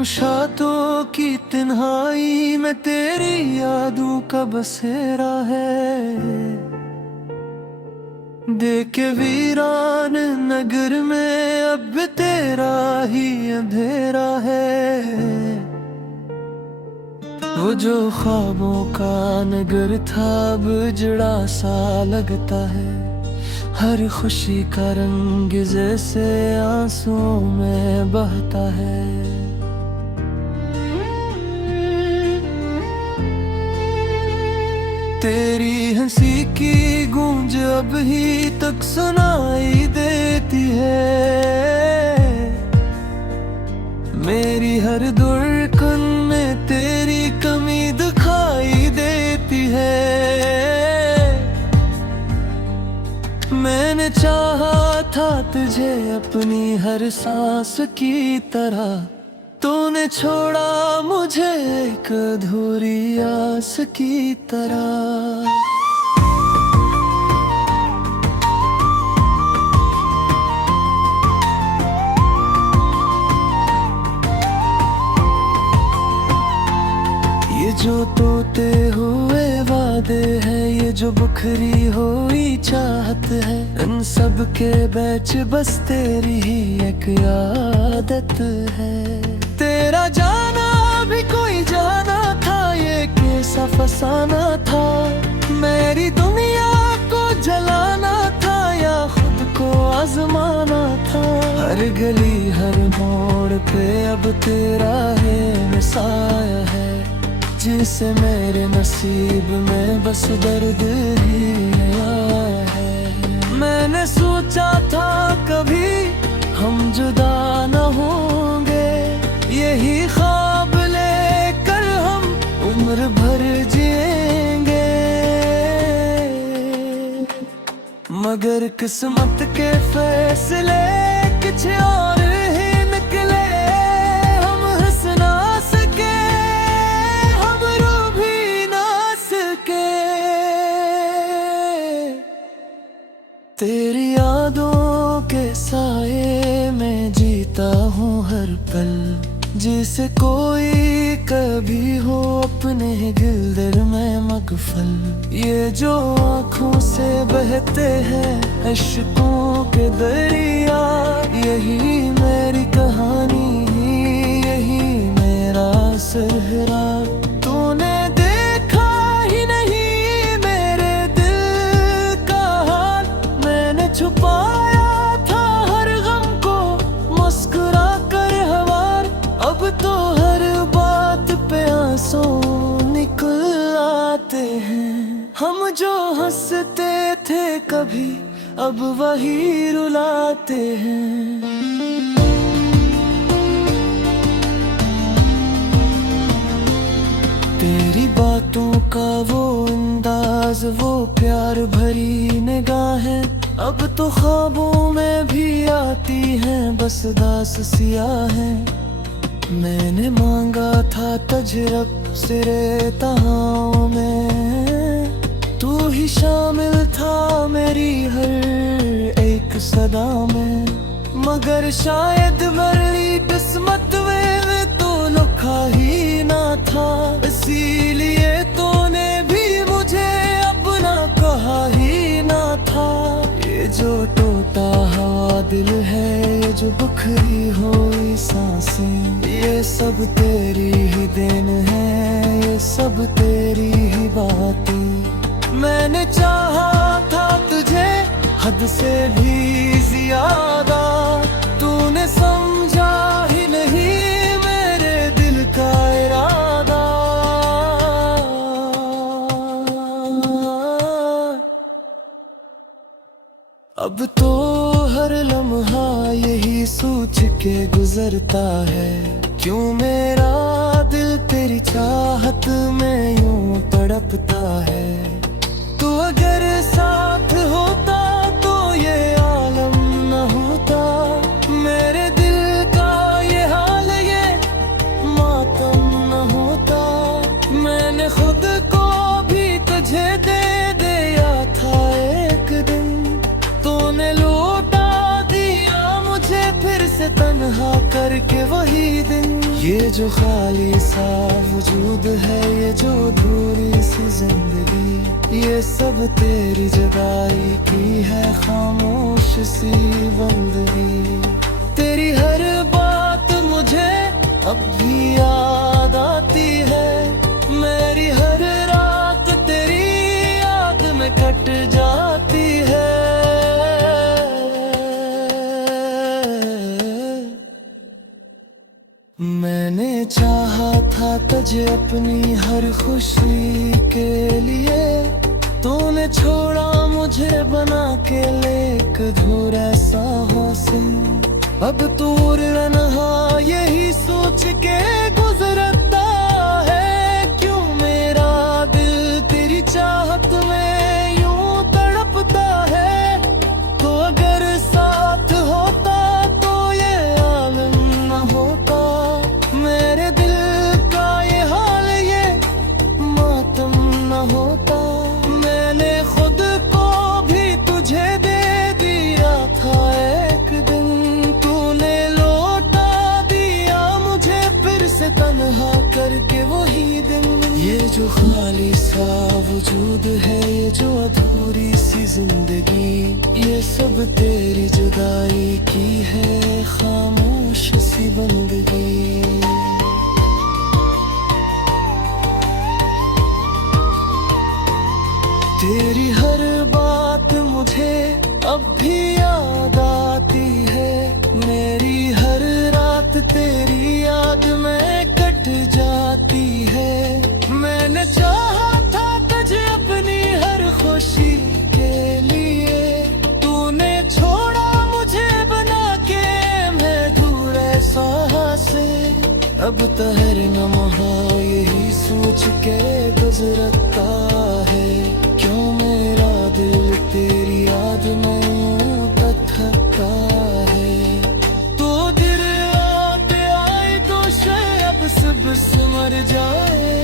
ख्वाहिशातों की तन्हाई में तेरी यादों का बसेरा है। देखे वीरान नगर में अब भी तेरा ही अंधेरा है। वो जो ख्वाबों का नगर था अब उजड़ा सा लगता है। हर खुशी का रंग जैसे आंसुओं में बहता है। तेरी हंसी की गूंज अब ही तक सुनाई देती है। मेरी हर धड़कन में तेरी कमी दिखाई देती है। मैंने चाहा था तुझे अपनी हर सांस की तरह, तूने छोड़ा मुझे एक अधूरी आस की तरह। ये जो टूटे हुए वादे हैं, ये जो बुखरी हुई चाहत है, इन सब के बीच बस तेरी ही एक आदत है। तेरा जाना भी कोई जाना था, ये कैसा फसाना था। मेरी दुनिया को जलाना था या खुद को आजमाना था। हर गली हर मोड़ पे अब तेरा है साया है, जिसे मेरे नसीब में बस दर्द ही आया है। मैंने सोचा था कभी हम जुदा न होंगे, यही ख्वाब लेकर हम उम्र भर जिएंगे। मगर किस्मत के फैसले कुछ और ही निकले। हम हंस ना सके, हम रो भी ना सके। तेरी यादों के साए में जीता हूँ हर पल, जिसे कोई कभी हो अपने दिल दर में मगफल। ये जो आँखों से बहते हैं अश्कों के दरिया, यही मेरी कहानी, यही मेरा सहरा। तूने देखा ही नहीं मेरे दिल का हाल, मैंने छुपाया था हर गम को मुस्कुरा कर हवार। अब तो हर बात पे आंसू निकल आते हैं। हम जो हंसते थे कभी अब वही रुलाते हैं। तेरी बातों का वो अंदाज, वो प्यार भरी निगाहें, अब तो ख्वाबों में भी आती हैं बस दास सियाहें। मैंने मांगा था तजरब सिरे तहाओं में, तू ही शामिल था मेरी हर एक सदा में। मगर शायद मेरी किस्मत में तो लिखा ही ना था, इसीलिए तूने भी मुझे अपना कहा ही ना था। ये जो टूटा हुआ दिल है, ये जो बुखरी हुई सांसें, ये सब तेरी ही देन है, ये सब तेरी ही बातें। मैंने चाहा था तुझे हद से भी ज्यादा, तूने समझा ही नहीं मेरे दिल का इरादा। अब तो हर लम्हा यही सोच के गुजरता है, क्यों मेरा दिल तेरी चाहत में यूं तड़पता है। तू अगर साथ होता तो ये आलम न होता, मेरे दिल का ये हाल ये मातम न होता। मैंने खुद को भी तुझे दे दिया था एक दिन, तूने लौटा दिया मुझे फिर से तन्हा करके वही दिन। ये जो खाली सा वजूद है, ये जो अधूरी सी जिंदगी, ये सब तेरी जुदाई की है खामोश सी बंदगी। तेरी हर बात मुझे अब भी याद आती है, मेरी हर रात तेरी याद में कट जाती है। मैंने चाहा था तुझे अपनी हर खुशी के लिए, तूने छोड़ा मुझे बना के लेक अधूरा सा हौसला। अब तू रहा यही सोच के गुजरता है, क्यों मेरा दिल तेरी चाहत में यूं तड़पता है। तो अगर साथ होता तो ये आलम न होता, मेरे दिल का ये हाल ये मातम न होता। मैंने खुद को भी तुझे दे दिया था एक दिन, तूने लौटा दिया मुझे फिर से तन्हा करके वही दिन। ये जो खाली सा वजूद है, ये जो अधूरी सी जिंदगी, ये सब तेरी जुदाई की है खामोश सी बंदगी। तेरी हर बात मुझे अब भी याद आती है, मेरी हर रात तेरी याद में कट जाती है। मैंने चाहा था तुझे अपनी हर खुशी के लिए, तूने छोड़ा मुझे बना के मैं दूर सा से। अब तहर नमहा यही सोच के गुजरता है, क्यों मेरा दिल तेरी याद में यूं तड़पता है। तो दिल आते आए तो शायद सब मर जाए,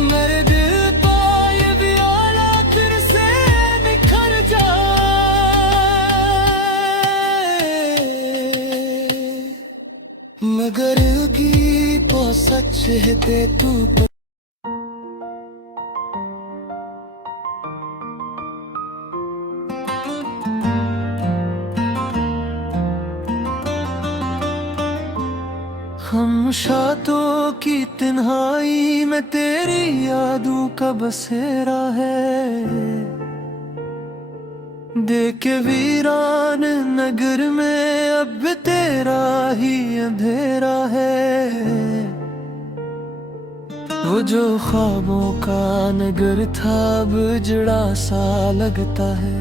मेरे दिल का ये भी आला फिर से बिखर जाए। मगर की तो सच है ते तू खामोशातों की तन्हाई में तेरी यादों का बसेरा है। देखे वीरान नगर में अब तेरा ही अंधेरा है। वो जो ख्वाबों का नगर था अब उजड़ा सा लगता है,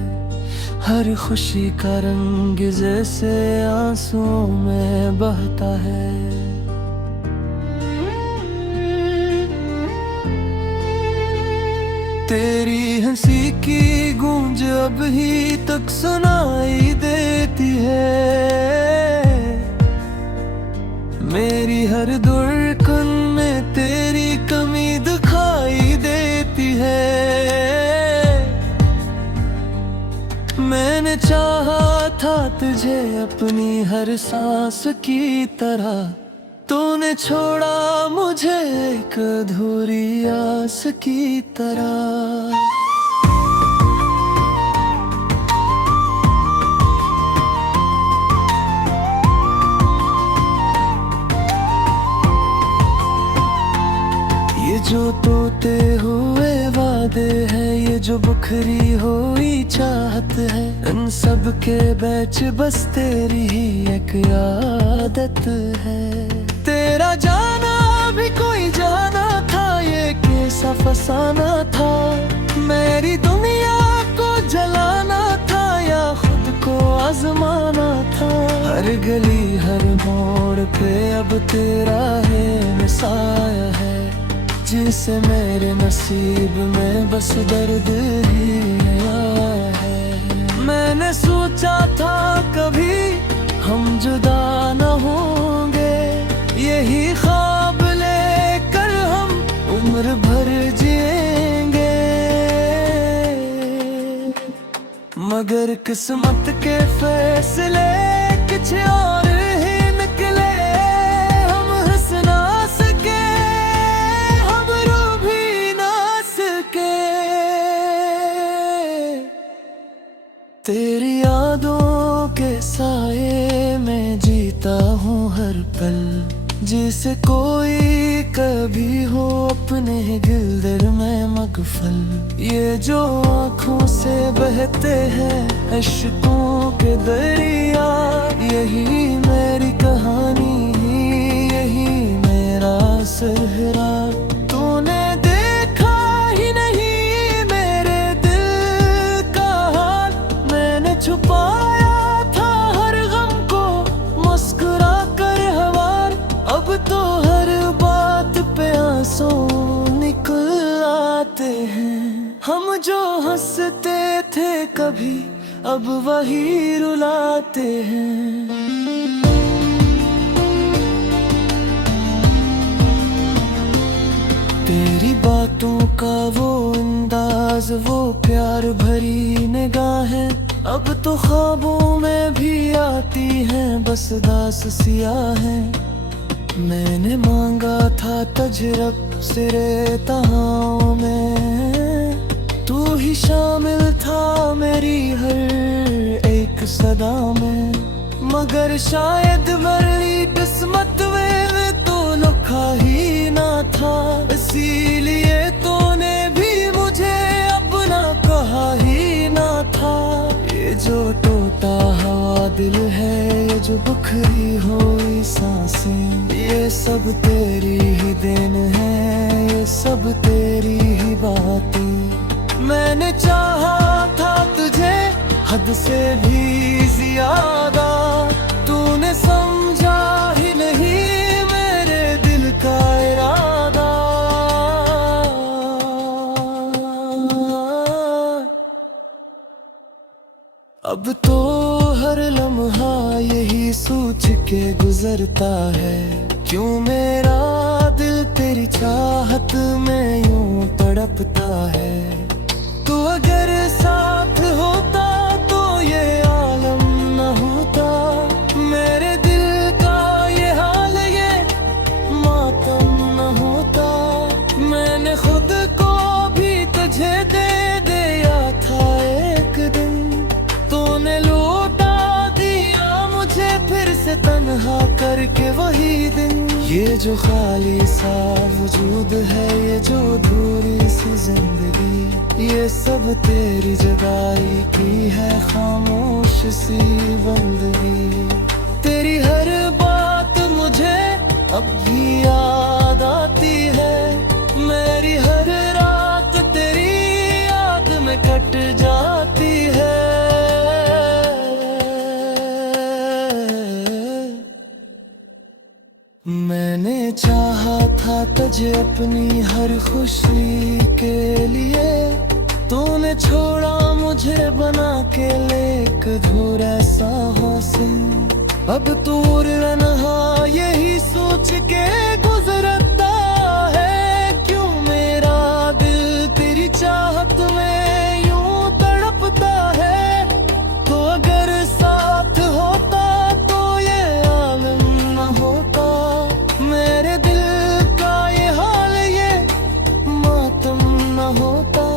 हर खुशी का रंग जैसे आंसुओं में बहता है। तेरी हंसी की गूंज अब ही तक सुनाई देती है, मेरी हर धड़कन में तेरी कमी दिखाई देती है। मैंने चाहा था तुझे अपनी हर सांस की तरह, तूने छोड़ा मुझे एक अधूरी आस की तरह। ये जो टूटे हुए वादे हैं, ये जो बुखरी हुई चाहत है, इन सब के बीच बस तेरी ही एक आदत है। तेरा जाना भी कोई जाना था, ये कैसा फसाना था। मेरी दुनिया को जलाना था या खुद को आजमाना था। हर गली हर मोड़ पे अब तेरा है मिसाया है, जिसे मेरे नसीब में बस दर्द ही आया है। मैंने सोचा था कभी हम जुदा न होंगे, यही ख्वाब लेकर हम उम्र भर जिएंगे। मगर किस्मत के फैसले कुछ और ही निकले, हम हंसना जिसे कोई कभी हो अपने दिल में मगफल। ये जो आँखों से बहते हैं अश्कों के दरिया, यही मेरी कहानी, यही मेरा सहरा। तूने देखा ही नहीं मेरे दिल का हाल, मैंने छुपाया था हर गम को मुस्कुरा कर हवार। अब तो हर बात पे आंसू निकल आते हैं। हम जो हंसते थे कभी अब वही रुलाते हैं। तेरी बातों का वो अंदाज, वो प्यार भरी निगाहें, अब तो ख्वाबों में भी आती हैं बस दास सियाहें। मैंने मांगा था तजरब सिरे तहाओं में, तू ही शामिल था मेरी हर एक सदा में। मगर शायद मेरी किस्मत में तो लिखा ही ना था, इसीलिए तूने भी मुझे अपना कहा ही ना था। ये जो टूटा हुआ दिल है, ये जो बिखरी हुई सांसें, ये सब तेरी ही देन है, ये सब तेरी ही बातें। मैंने चाहा था तुझे हद से भी ज्यादा, तूने समझा ही नहीं मेरे दिल का इरादा। अब तो हर लम्हा यही सोच के गुजरता है, क्यों मेरा दिल तेरी चाहत में यूं तड़पता है। तू अगर साथ होता तो ये आलम न होता, मेरे दिल का ये हाल, ये मातम न होता। मैंने खुद को भी तुझे दे दिया था एक दिन, तूने लौटा दिया मुझे फिर से तन्हा करके वही दिन। ये जो खाली सा वजूद है, ये जो अधूरी सी जिंदगी, ये सब तेरी जुदाई की है खामोश सी बंदगी। तेरी हर बात मुझे अब भी याद आती है, मेरी हर रात तेरी याद में कट जाती है। मैंने चाहा था तुझे अपनी हर खुशी के लिए, तूने छोड़ा मुझे बना के लेक धूर ऐसा हासिल। अब तू रहा यही सोच के गुजरता है, क्यों मेरा दिल तेरी चाहत में यूं तड़पता है। तो अगर साथ होता तो ये आलम न होता, मेरे दिल का ये हाल, ये मातम न होता।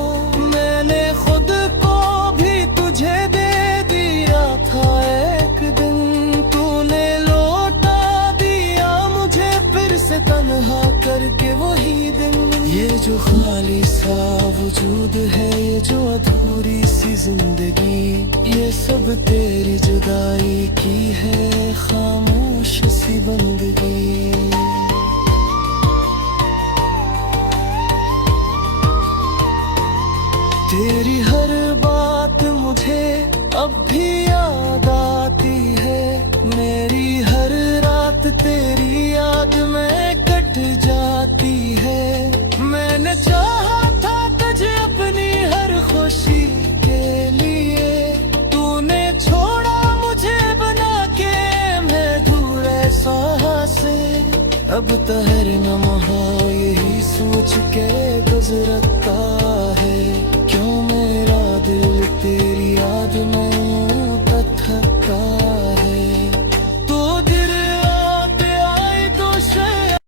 मैंने खुद को भी तुझे दे दिया था एक दिन, तूने लौटा दिया मुझे फिर से तन्हा करके वही दिन। ये जो खाली सा वजूद है, ये जो अधूरी सी जिंदगी, ये सब तेरी जुदाई की है खामोश सी बंदगी। तेरी हर बात मुझे अब भी याद आती है, मेरी हर रात तेरी याद में कट जाती है। मैंने चाहा था तुझे अपनी हर खुशी के लिए, तूने छोड़ा मुझे बना के मैं दूर ऐसा से। अब तहर लम्हा यही सोच के गुजरता है, क्यों मेरा दिल तेरी याद में यूं तड़पता है। तो दिल आते आए तो शायद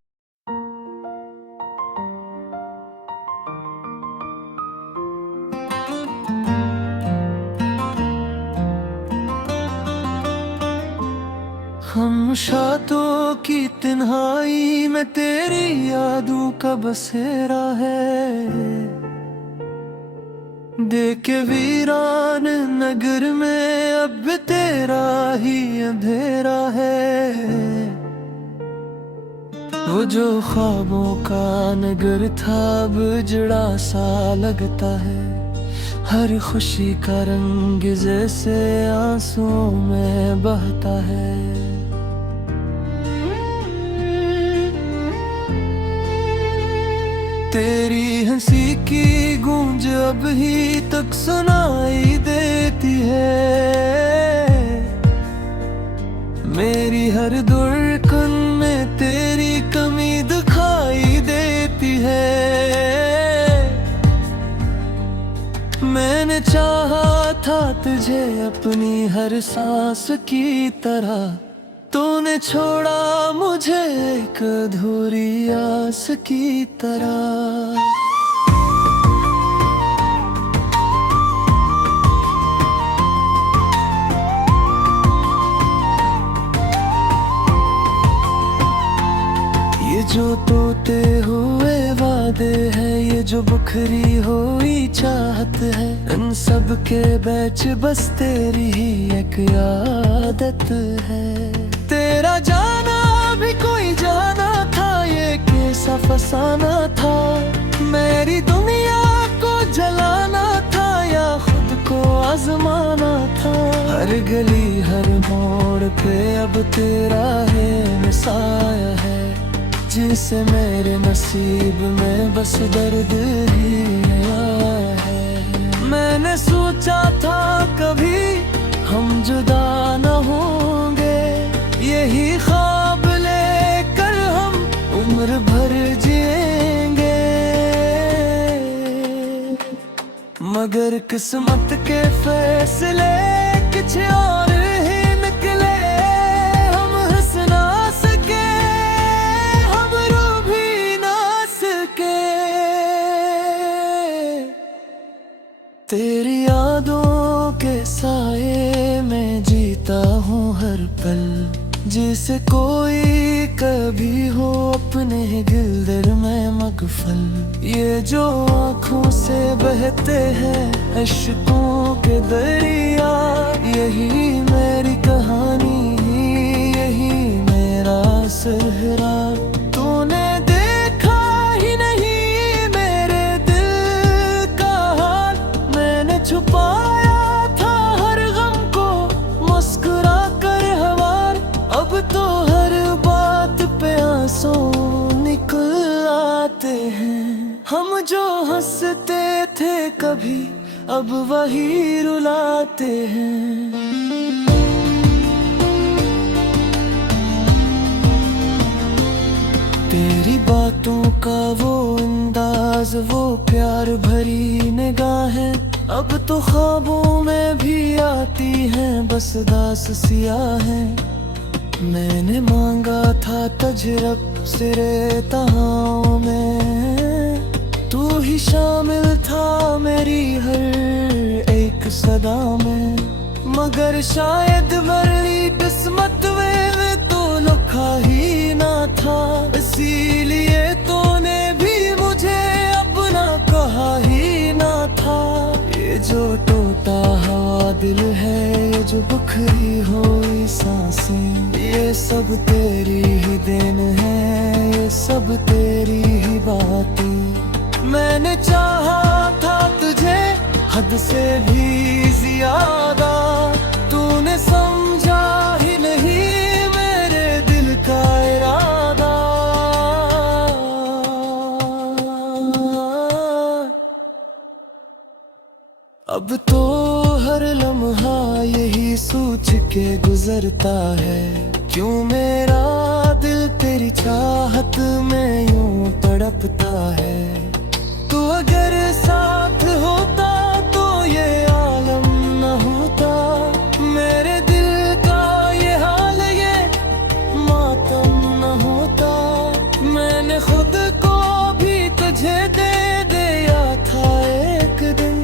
हम ख्वाहिशातों की तन्हाई में तेरी यादों का बसेरा है। देखे वीरान नगर में अब भी तेरा ही अंधेरा है। वो जो ख्वाबों का नगर था अब उजड़ा सा लगता है। हर खुशी का रंग जैसे आंसुओं में बहता है। तेरी हंसी की गूंज अब ही तक सुनाई देती है। मेरी हर धड़कन में तेरी कमी दिखाई देती है। मैंने चाहा था तुझे अपनी हर सांस की तरह, तूने छोड़ा मुझे एक अधूरी आस की तरह। ये जो टूटे हुए वादे हैं, ये जो बुखरी हुई चाहत है, इन सब के बीच बस तेरी ही एक आदत है। तेरा जाना भी कोई जाना था, ये कैसा फसाना था। मेरी दुनिया को जलाना था या खुद को आजमाना था। हर गली हर मोड़ पे अब तेरा है साया है, जिसे मेरे नसीब में बस दर्द ही आया है। मैंने सोचा था कभी हम जुदा न होंगे, यही ख्वाब लेकर हम उम्र भर जिएंगे। मगर किस्मत के फैसले कुछ और ही निकले। हम हंस ना सके, हम रो भी ना सके। तेरी यादों के साए में जीता हूँ हर पल, जिसे कोई कभी हो अपने गिल्दर में मगफल। ये जो आँखों से बहते हैं अश्कों के दरिया, यही मेरी कहानी, यही मेरा सहरा। तूने देखा ही नहीं मेरे दिल का हाल, मैंने छुपाया था हर गम को मुस्कुरा कर हवार। अब तो हर बात पे आंसू निकल आते हैं। हम जो हंसते थे कभी अब वही रुलाते हैं। तेरी बातों का वो अंदाज, वो प्यार भरी निगाहें, अब तो ख्वाबों में भी आती हैं बस दास सियाहें। मैंने मांगा था तजरब सिरे तहाओं में, तू ही शामिल था मेरी हर एक सदा में। मगर शायद मेरी किस्मत में तो लिखा ही ना था, इसीलिए तूने भी मुझे अपना कहा ही ना था। ये जो टूटा हुआ दिल है, ये जो बुखरी हुई सांसें, ये सब तेरी ही देन है, ये सब तेरी ही बातें। मैंने चाहा था तुझे हद से भी ज्यादा, तूने समझा ही नहीं मेरे दिल का इरादा। अब तो हर लम्हा यही सोच के गुजरता है, क्यों मेरा दिल तेरी चाहत में यूं तड़पता है। तू अगर साथ होता तो ये आलम न होता, मेरे दिल का ये हाल, ये मातम न होता। मैंने खुद को भी तुझे दे दिया था एक दिन,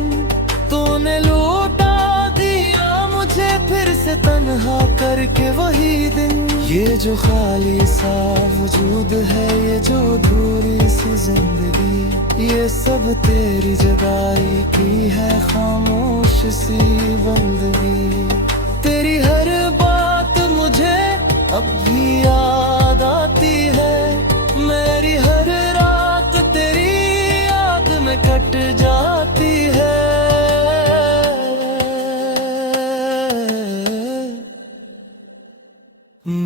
तूने लौटा दिया मुझे फिर से से तन्हा करके वही दिन। ये जो खाली सा वजूद है, ये जो अधूरी सी जिंदगी, ये सब तेरी जुदाई की है खामोश सी बंदगी। तेरी हर बात मुझे अब भी याद आती है, मेरी हर रात तेरी याद में कट जाती है।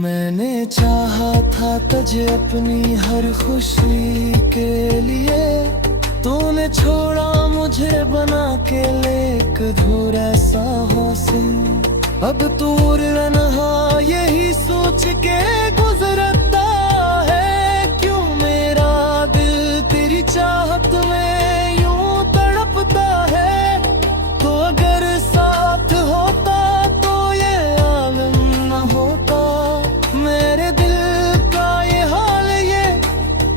मैंने चाहा था तुझे अपनी हर खुशी के लिए, तूने छोड़ा मुझे बना के लेक धूर ऐसा हौसिन। अब दूर रहा यही सोच के गुजरता है, क्यों मेरा दिल तेरी चाहत में यूं तड़पता है। तो अगर साथ होता तो ये आलम न होता, मेरे दिल का ये हाल ये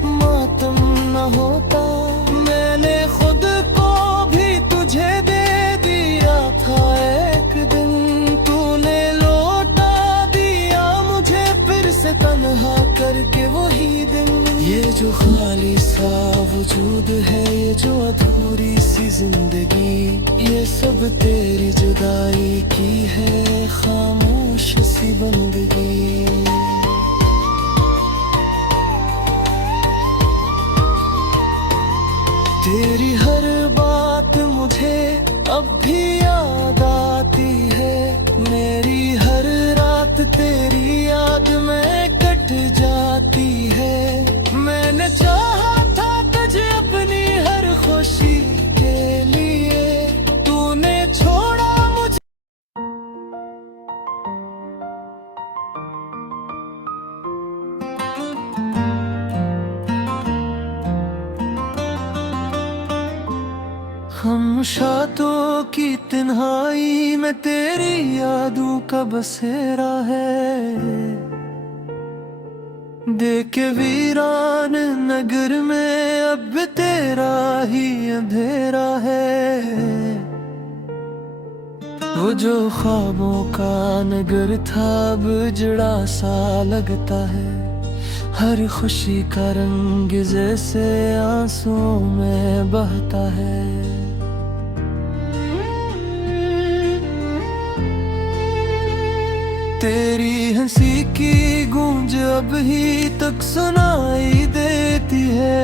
मातम न होता। मैंने खुद को भी तुझे दे दिया था एक दिन, तूने लौटा दिया मुझे फिर से तन्हा करके वही दिन। ये जो खाली सा वजूद है, ये जो अधूरी सी जिंदगी, ये सब तेरी जुदाई की है खामोश सी बंदगी। तेरी हर बात मुझे अब भी याद आती है, मेरी हर रात तेरी याद में कट जाती है। मैंने चाहा था तुझे अपनी हर खुशी के लिए, तूने छोड़ा मुझे। खामोशातों की तन्हाई में तेरी यादों का बसेरा है, देखे वीरान नगर में अब तेरा ही अंधेरा है। वो जो ख्वाबों का नगर था अब जड़ा सा लगता है, हर खुशी का रंग जैसे आंसुओं में बहता है। तेरी हंसी की गूंज अब ही तक सुनाई देती है,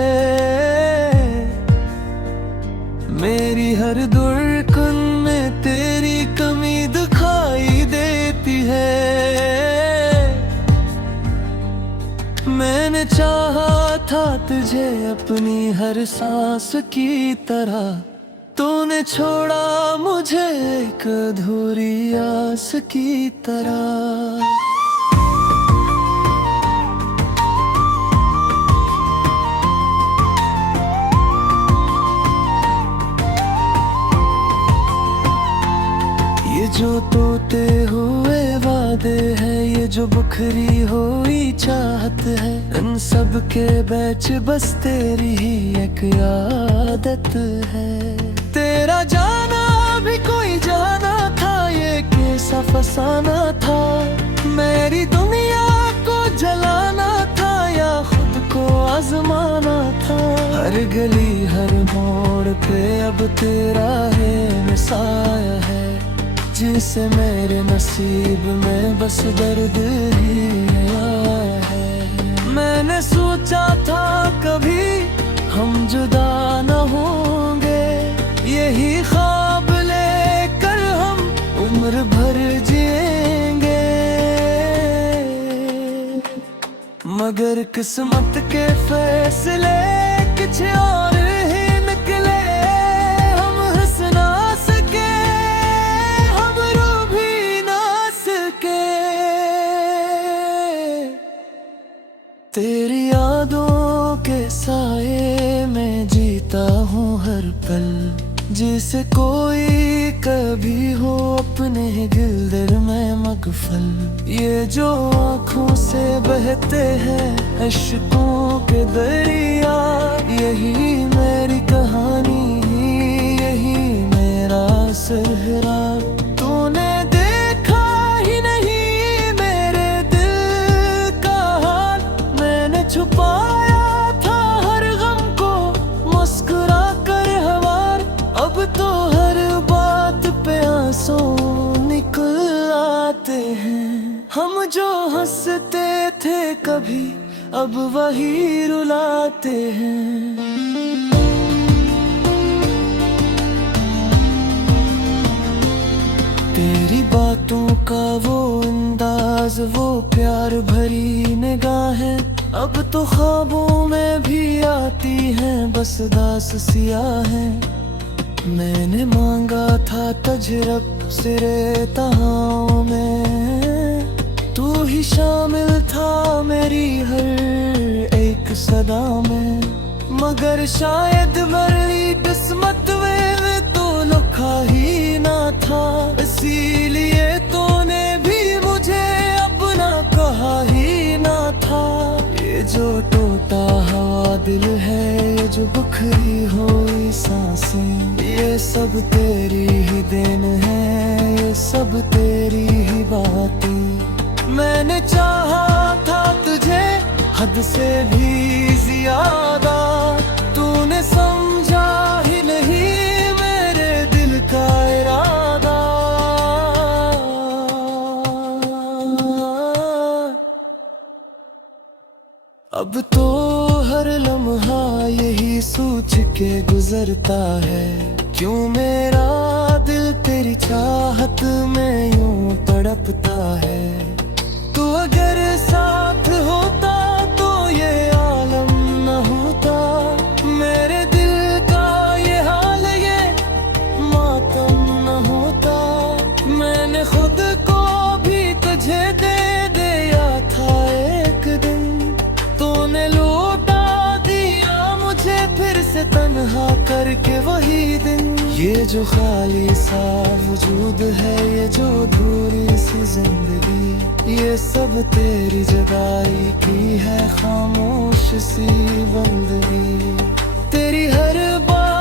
मेरी हर धड़कन में तेरी कमी दिखाई देती है। मैंने चाहा था तुझे अपनी हर सांस की तरह, तूने छोड़ा मुझे एक अधूरी आस की तरह। ये जो टूटे हुए वादे हैं, ये जो बिखरी हुई चाहत है, इन सब के बीच बस तेरी ही एक आदत है। तेरा जाना भी कोई जाना था, ये कैसा फसाना था, मेरी दुनिया को जलाना था या खुद को आजमाना था। हर गली हर मोड़ पे अब तेरा है साया है, जिसे मेरे नसीब में बस दर्द ही आया है। मैंने सोचा था कभी हम जुदा न होंगे, यही ख्वाब लेकर हम उम्र भर जिएंगे, मगर किस्मत के फैसले कुछ और ही निकले। हम हंस ना सके, हम रो भी ना सके, तेरी यादों के साए में जीता हूँ हर पल, जिसे कोई कभी हो अपने दिल में मगफल। ये जो आँखों से बहते हैं अश्कों के दरिया, यही मेरी कहानी, यही मेरा सहरा। तूने देखा ही थे कभी अब वही रुलाते हैं। तेरी बातों का वो अंदाज, वो प्यार भरी निगाहें अब तो ख्वाबों में भी आती हैं, बस दास सियाहें। मैंने मांगा था तजरब सिरे तहाओं में, तू ही शामिल था मेरी हर एक सदा में। मगर शायद मेरी किस्मत में तो लिखा ही ना था, इसीलिए तूने भी मुझे अपना कहा ही ना था। ये जो टूटा हुआ दिल है, ये जो बिखरी हुई सांसें, ये सब तेरी ही देन है, ये सब तेरी ही बातें। मैंने चाहा था तुझे हद से भी ज्यादा, तूने समझा ही नहीं मेरे दिल का इरादा। अब तो हर लम्हा यही सोच के गुजरता है, क्यों मेरा दिल तेरी चाहत में यूं तड़पता है। तू अगर साथ होता तो ये आलम न होता, मेरे दिल का ये हाल ये मातम न होता। मैंने खुद को भी तुझे दे दिया था एक दिन, तूने लौटा दिया मुझे फिर से तन्हा करके वही दिन। ये जो खाली सा वजूद है, ये जो अधूरी सी जिंदगी, ये सब तेरी जुदाई की है खामोश सी बंदगी। तेरी हर बात